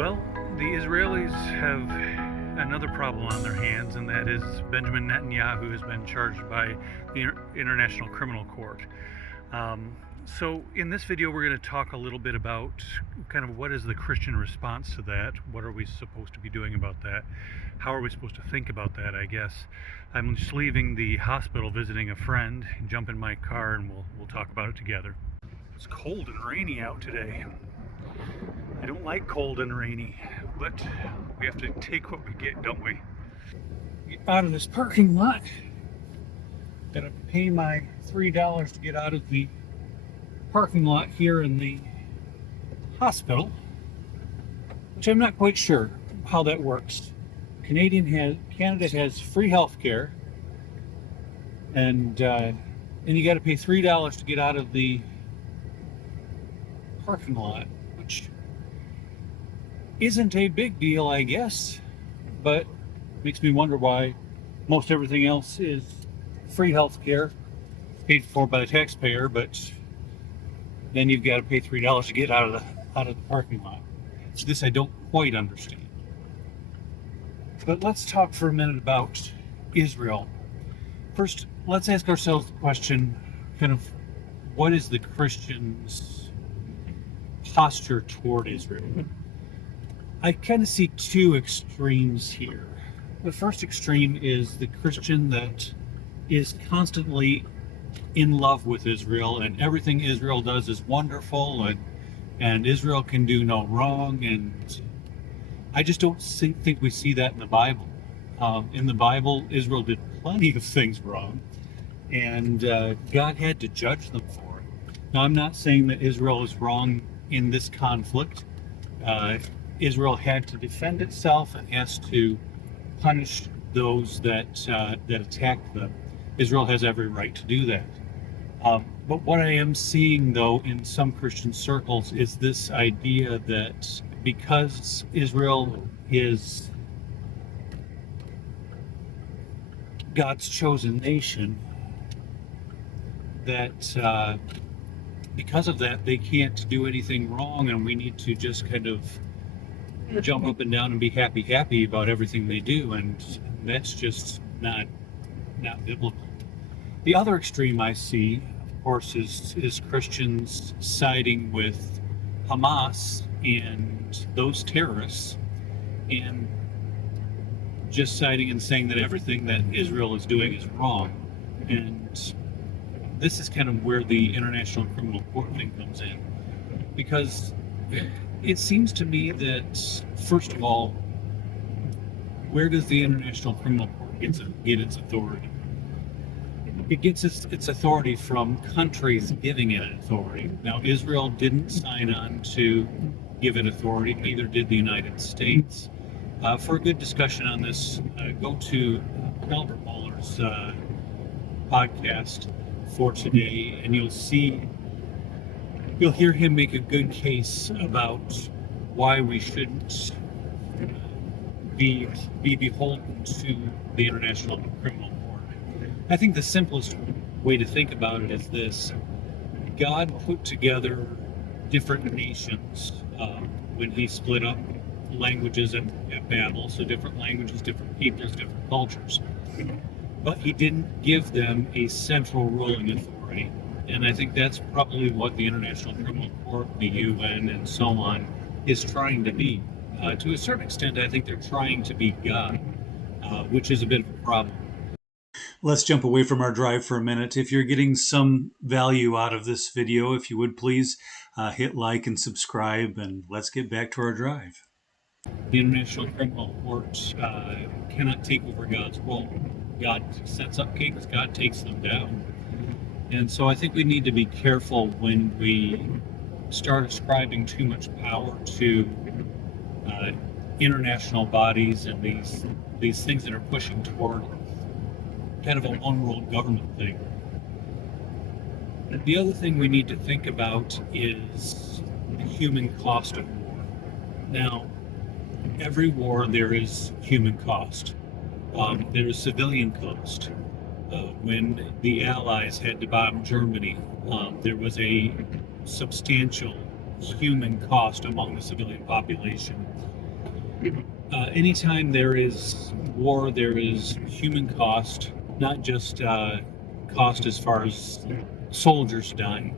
Well, the Israelis have another problem on their hands, and that is Benjamin Netanyahu has been charged by the International Criminal Court. So in this video, we're going to talk a little bit about kind of what is the Christian response to that. What are we supposed to be doing about that? How are we supposed to think about that, I guess. I'm just leaving the hospital visiting a friend, jump in my car, and we'll talk about it together. It's cold and rainy out today. I don't like cold and rainy, but we have to take what we get, don't we? Get out of this parking lot. Gotta pay my $3 to get out of the parking lot here in the hospital, which I'm not quite sure how that works. Canada has free health care, and you got to pay $3 to get out of the parking lot, which isn't a big deal, I guess, but makes me wonder why most everything else is free health care, paid for by the taxpayer, but then you've got to pay $3 to get out of the parking lot. So this I don't quite understand. But let's talk for a minute about Israel. First, let's ask ourselves the question, kind of, what is the Christian's posture toward Israel? I kind of see two extremes here. The first extreme is the Christian that is constantly in love with Israel, and everything Israel does is wonderful, and Israel can do no wrong, and I just don't think we see that in the Bible. In the Bible, Israel did plenty of things wrong, and God had to judge them for it. Now, I'm not saying that Israel is wrong in this conflict. Israel had to defend itself and has to punish those that attacked them. Israel has every right to do that. But what I am seeing, though, in some Christian circles is this idea that because Israel is God's chosen nation, that because of that, they can't do anything wrong, and we need to just kind of jump up and down and be happy about everything they do, and that's just not biblical. The other extreme I see, of course, is Christians siding with Hamas and those terrorists, and just siding and saying that everything that Israel is doing is wrong. And this is kind of where the International Criminal Court thing comes in, because it seems to me that, first of all, where does the International Criminal Court get its authority? It gets its authority from countries giving it authority. Now, Israel didn't sign on to give it authority, neither did the United States. For a good discussion on this, go to Albert Mohler's podcast for today, and you'll hear him make a good case about why we shouldn't be beholden to the International Criminal Court. I think the simplest way to think about it is this: God put together different nations when he split up languages at Babel, so different languages, different peoples, different cultures. But he didn't give them a central ruling authority. And I think that's probably what the International Criminal Court, the UN, and so on is trying to be. To a certain extent, I think they're trying to be God, which is a bit of a problem. Let's jump away from our drive for a minute. If you're getting some value out of this video, if you would please hit like and subscribe, and let's get back to our drive. The International Criminal Court cannot take over God's role. God sets up kings, God takes them down. And so I think we need to be careful when we start ascribing too much power to international bodies and these things that are pushing toward kind of a one world government thing. The other thing we need to think about is the human cost of war. Now, every war there is human cost. There is civilian cost. When the Allies had to bomb Germany, there was a substantial human cost among the civilian population. Anytime there is war, there is human cost, not just cost as far as soldiers dying.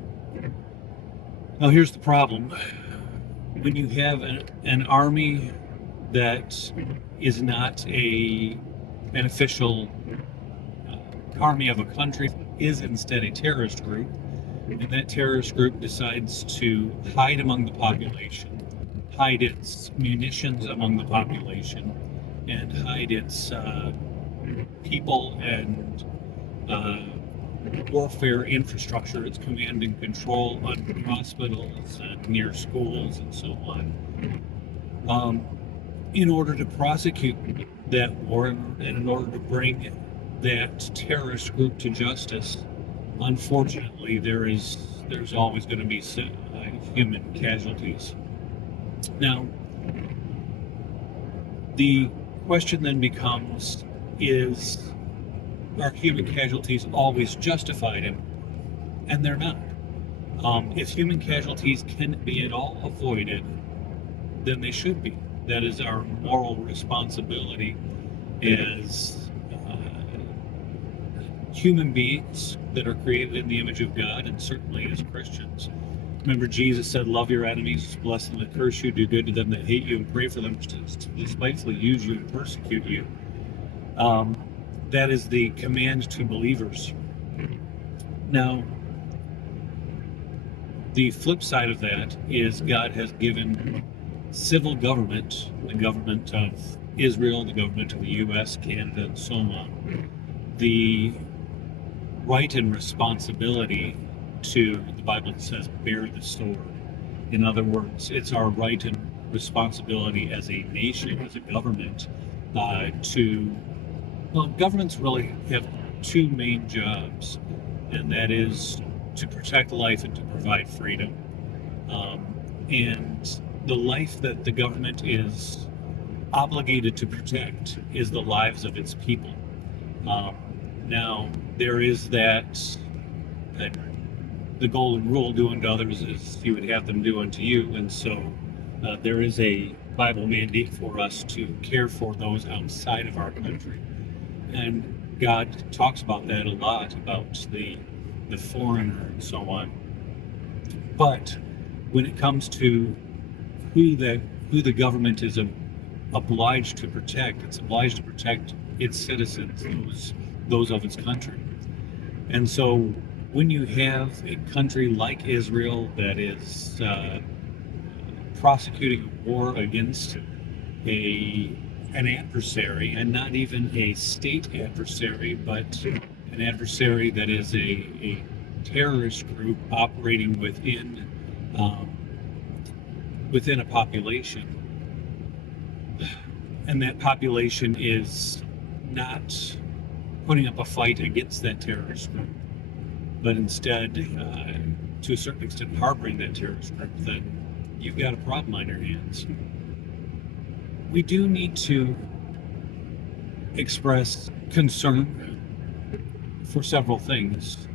Now, here's the problem. When you have an army that is not an official army of a country, is instead a terrorist group, and that terrorist group decides to hide among the population, hide its munitions among the population, and hide its people and warfare infrastructure, its command and control on hospitals and near schools and so on, in order to prosecute that war and in order to bring that terrorist group to justice. Unfortunately, there's always going to be human casualties. Now, the question then becomes, are human casualties always justified? And they're not. If human casualties can be at all avoided, then they should be. That is our moral responsibility as human beings that are created in the image of God, and certainly as Christians. Remember, Jesus said, love your enemies, bless them that curse you, do good to them that hate you, and pray for them to despitefully use you and persecute you. That is the command to believers. Now, the flip side of that is God has given civil government, the government of Israel, the government of the U.S., Canada, and so on, the right and responsibility to, the Bible says, bear the sword. In other words, it's our right and responsibility as a nation, as a government, governments really have two main jobs, and that is to protect life and to provide freedom. And the life that the government is obligated to protect is the lives of its people. Now, there is that the golden rule, do unto others as you would have them do unto you. And so there is a Bible mandate for us to care for those outside of our country. And God talks about that a lot, about the foreigner and so on. But when it comes to who the government is obliged to protect, it's obliged to protect its citizens, those of its country. And so when you have a country like Israel that is prosecuting a war against an adversary, and not even a state adversary, but an adversary that is a terrorist group operating within a population, and that population is not putting up a fight against that terrorist group, but instead, to a certain extent, harboring that terrorist group, then you've got a problem on your hands. We do need to express concern for several things.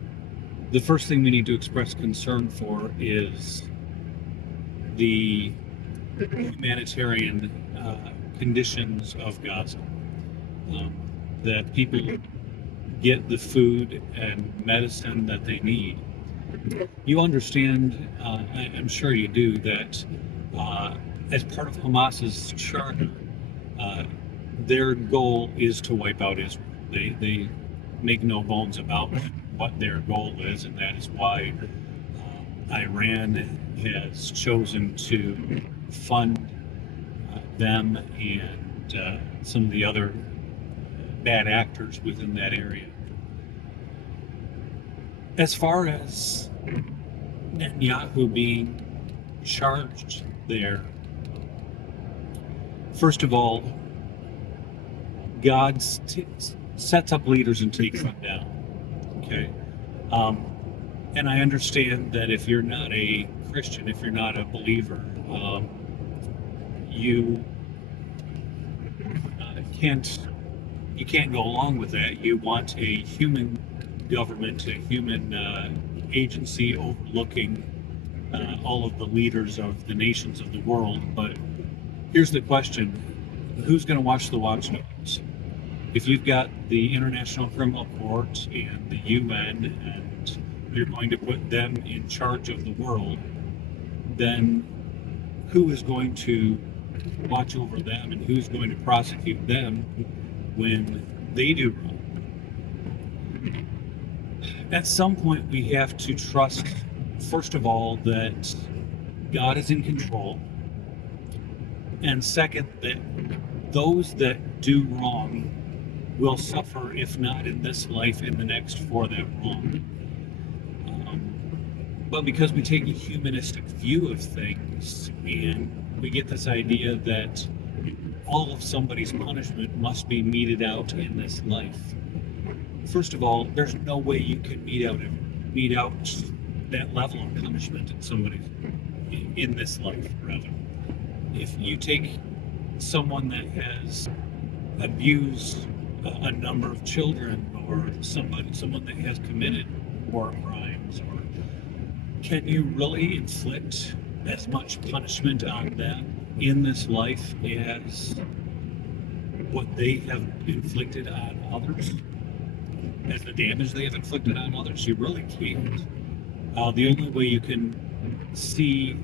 The first thing we need to express concern for is the humanitarian conditions of Gaza. That people get the food and medicine that they need. You understand, I'm sure you do, that as part of Hamas's charter, their goal is to wipe out Israel. They make no bones about what their goal is, and that is why Iran has chosen to fund them and some of the other bad actors within that area. As far as Netanyahu being charged there, first of all, God sets up leaders and takes them down. Okay? And I understand that if you're not a Christian, if you're not a believer, you can't go along with that. You want a human government, a human agency overlooking all of the leaders of the nations of the world. But here's the question. who's going to watch the watchdogs? If you've got the International Criminal Court and the UN and you're going to put them in charge of the world, then who is going to watch over them and who's going to prosecute them when they do wrong? At some point, we have to trust, first of all, that God is in control, and second, that those that do wrong will suffer, if not in this life, in the next for that wrong. But because we take a humanistic view of things, and we get this idea that all of somebody's punishment must be meted out in this life. First of all, there's no way you can mete out that level of punishment in this life, rather. If you take someone that has abused a number of children, or someone that has committed war crimes, or can you really inflict as much punishment on them in this life as what they have inflicted on others? As the damage they have inflicted on others? You really can't. The only way you can see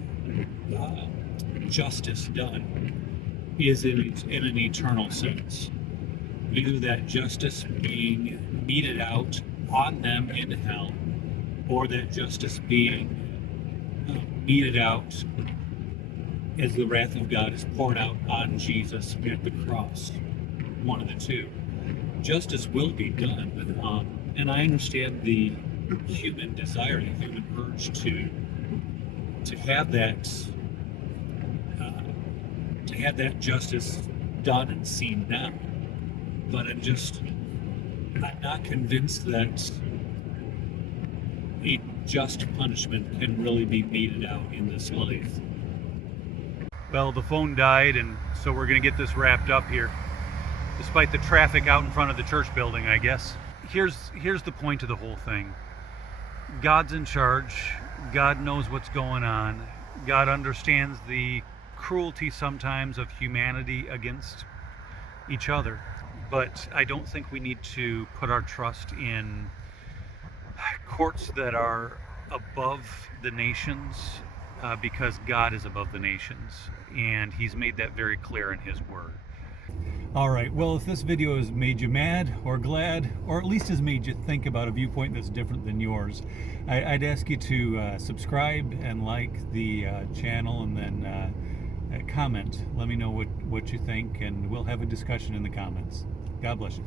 justice done is in an eternal sense. Either that justice being meted out on them in hell, or that justice being meted out as the wrath of God is poured out on Jesus at the cross. One of the two. Justice will be done, and I understand the human desire, the human urge to have that justice done and seen now. But I'm not convinced that a just punishment can really be meted out in this life. Well, the phone died, and so we're going to get this wrapped up here, despite the traffic out in front of the church building, I guess. Here's the point of the whole thing. God's in charge. God knows what's going on. God understands the cruelty sometimes of humanity against each other. But I don't think we need to put our trust in courts that are above the nations, because God is above the nations, and He's made that very clear in His Word. All right, well, if this video has made you mad or glad, or at least has made you think about a viewpoint that's different than yours, I'd ask you to subscribe and like the channel, and then comment. Let me know what you think, and we'll have a discussion in the comments. God bless you.